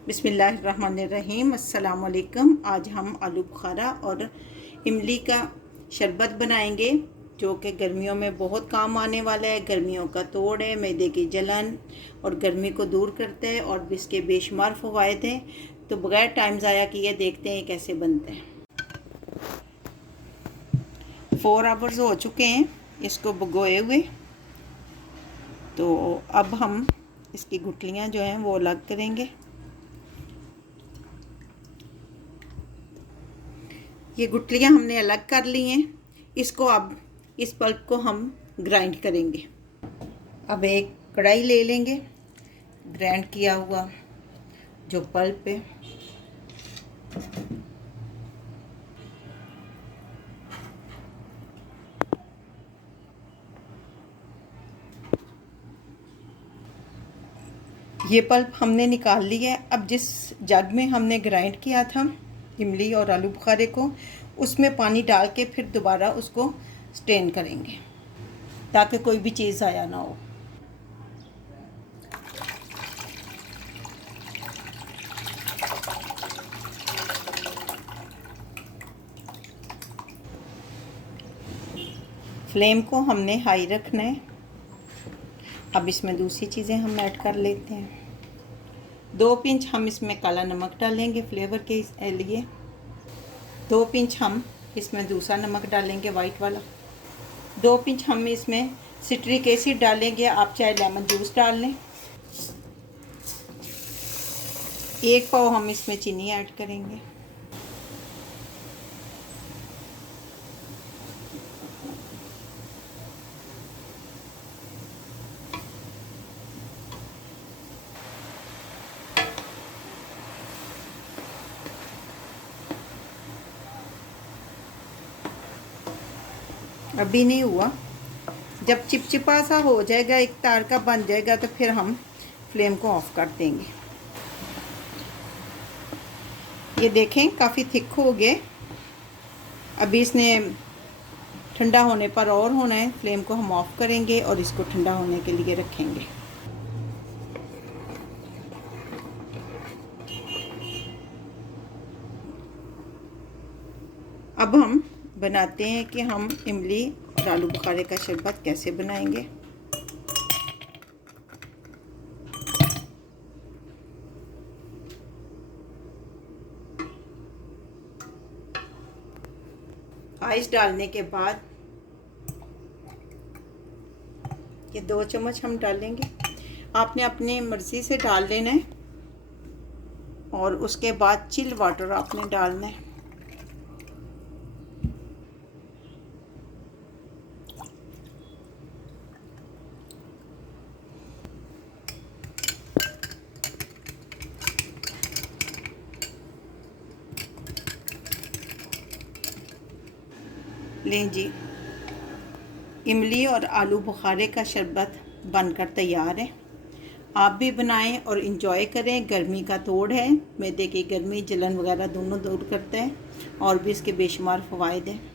बिस्मिल्लाहिर्रहमानिर्रहीम। अस्सलाम वालेकुम। आज हम आलू बुखारा और इमली का शरबत बनाएंगे जो कि गर्मियों में बहुत काम आने वाला है। गर्मियों का तोड़ है, मैदे की जलन और गर्मी को दूर करता है और भी इसके बेशुमार फ़वाइद हैं। तो बगैर टाइम ज़ाया किए देखते हैं कैसे बनते हैं। 4 आवर्स हो चुके हैं इसको भिगोए हुए। तो अब हम इसकी गुठलियाँ जो हैं वो अलग करेंगे। ये गुठलियाँ हमने अलग कर ली हैं। इसको अब इस पल्प को हम ग्राइंड करेंगे। अब एक कढ़ाई ले लेंगे, ग्राइंड किया हुआ जो पल्प है ये पल्प हमने निकाल लिया है। अब जिस जग में हमने ग्राइंड किया था इमली और आलू बुखारे को, उसमें पानी डाल के फिर दोबारा उसको स्ट्रेन करेंगे ताकि कोई भी चीज़ ज़ाया ना हो। फ्लेम को हमने हाई रखना है। अब इसमें दूसरी चीज़ें हम ऐड कर लेते हैं। 2 पिंच हम इसमें काला नमक डालेंगे फ्लेवर के लिए। 2 पिंच हम इसमें दूसरा नमक डालेंगे वाइट वाला। 2 पिंच हम इसमें सिट्रिक एसिड डालेंगे, आप चाहे लेमन जूस डाल लें। 1 पाव हम इसमें चीनी ऐड करेंगे। अभी नहीं हुआ, जब चिपचिपा सा हो जाएगा, एक तार का बन जाएगा, तो फिर हम फ्लेम को ऑफ कर देंगे। ये देखें काफ़ी थिक हो गए। अभी इसने ठंडा होने पर और होना है। फ्लेम को हम ऑफ करेंगे और इसको ठंडा होने के लिए रखेंगे। अब हम बनाते हैं कि हम इमली और आलू बुखारे का शरबत कैसे बनाएंगे। आइस डालने के बाद ये 2 चम्मच हम डालेंगे। आपने अपनी मर्ज़ी से डाल लेना है और उसके बाद चिल वाटर आपने डालना है। लें जी, इमली और आलू बुखारे का शरबत बनकर तैयार है। आप भी बनाएं और इन्जॉय करें। गर्मी का तोड़ है, मैदे की गर्मी, जलन वगैरह दोनों दूर करता है और भी इसके बेशुमार फ़वाइद हैं।